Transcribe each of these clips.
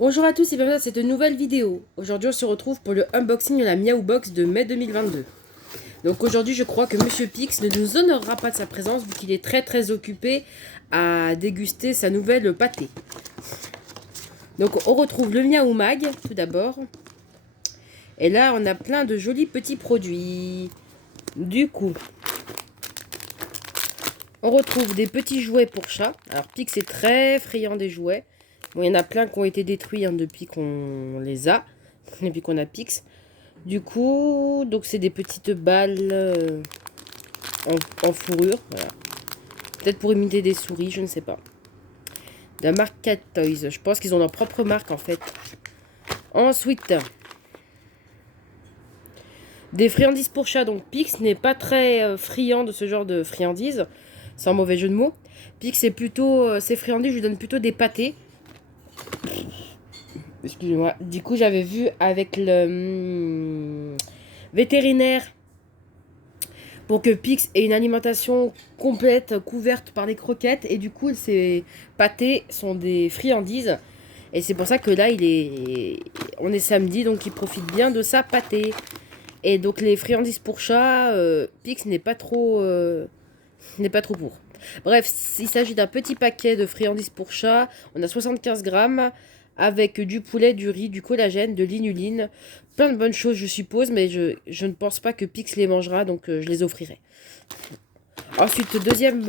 Bonjour à tous et bienvenue dans cette nouvelle vidéo. Aujourd'hui on se retrouve pour le unboxing de la Miaou Box de mai 2022. Donc aujourd'hui je crois que Monsieur Pix ne nous honorera pas de sa présence vu qu'il est très occupé à déguster sa nouvelle pâtée. Donc on retrouve le Miaou Mag tout d'abord. Et là on a plein de jolis petits produits. Du coup, on retrouve des petits jouets pour chat. Alors Pix est très friand des jouets. Bon, il y en a plein qui ont été détruits depuis qu'on les a. Depuis qu'on a Pix. Du coup, donc c'est des petites balles en fourrure. Voilà. Peut-être pour imiter des souris, je ne sais pas. De la marque Cat Toys. Je pense qu'ils ont leur propre marque en fait. Ensuite, des friandises pour chat. Donc Pix n'est pas très friand de ce genre de friandises. Sans mauvais jeu de mots. Pix c'est plutôt, ces friandises, je lui donne plutôt des pâtés. Excusez-moi. Du coup, j'avais vu avec le vétérinaire pour que Pix ait une alimentation complète, couverte par les croquettes. Et du coup, ces pâtés sont des friandises. Et c'est pour ça que là, on est samedi, donc il profite bien de sa pâtée. Et donc les friandises pour chat, Pix n'est pas trop pour. Bref, il s'agit d'un petit paquet de friandises pour chat. On a 75 grammes avec du poulet, du riz, du collagène, de l'inuline. Plein de bonnes choses, je suppose, mais je ne pense pas que Pix les mangera, donc je les offrirai. Ensuite, deuxième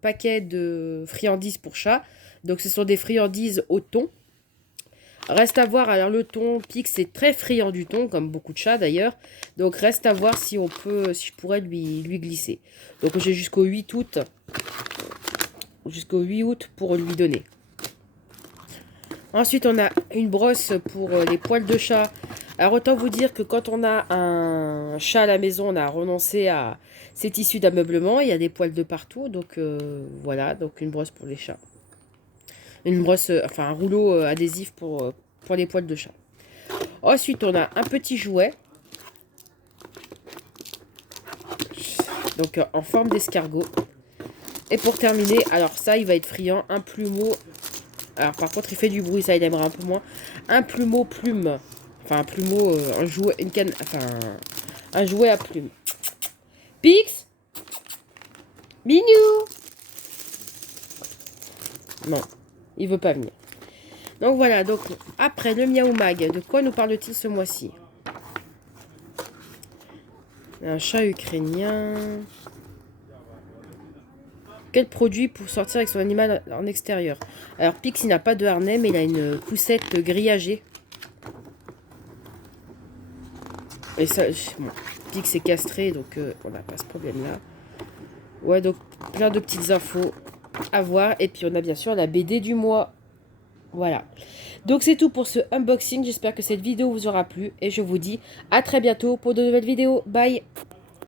paquet de friandises pour chat. Donc, ce sont des friandises au thon. Reste à voir, alors le thon, Pix est très friand du thon, comme beaucoup de chats d'ailleurs. Donc, reste à voir si je pourrais lui glisser. Donc, j'ai jusqu'au 8 août. Jusqu'au 8 août pour lui donner. Ensuite, on a une brosse pour les poils de chat. Alors, autant vous dire que quand on a un chat à la maison, on a renoncé à cet issu d'ameublement. Il y a des poils de partout. Donc, voilà. Donc, une brosse pour les chats. Une brosse, enfin, un rouleau adhésif pour les poils de chat. Ensuite, on a un petit jouet. Donc, en forme d'escargot. Et pour terminer, alors ça, il va être friand. Un plumeau. Alors par contre, il fait du bruit, ça il aimerait un peu moins. Un plumeau plume. Enfin, un plumeau, un jouet, une canne, enfin, un jouet à plume. Pix, Bignou. Non, il veut pas venir. Donc voilà, donc après le Miaou Mag, de quoi nous parle-t-il ce mois-ci? Un chat ukrainien. Quel produit pour sortir avec son animal en extérieur? Alors Pix, il n'a pas de harnais, mais il a une poussette grillagée. Et ça, bon, Pix est castré, donc on n'a pas ce problème-là. Ouais, donc plein de petites infos à voir. Et puis on a bien sûr la BD du mois. Voilà. Donc c'est tout pour ce unboxing. J'espère que cette vidéo vous aura plu. Et je vous dis à très bientôt pour de nouvelles vidéos. Bye!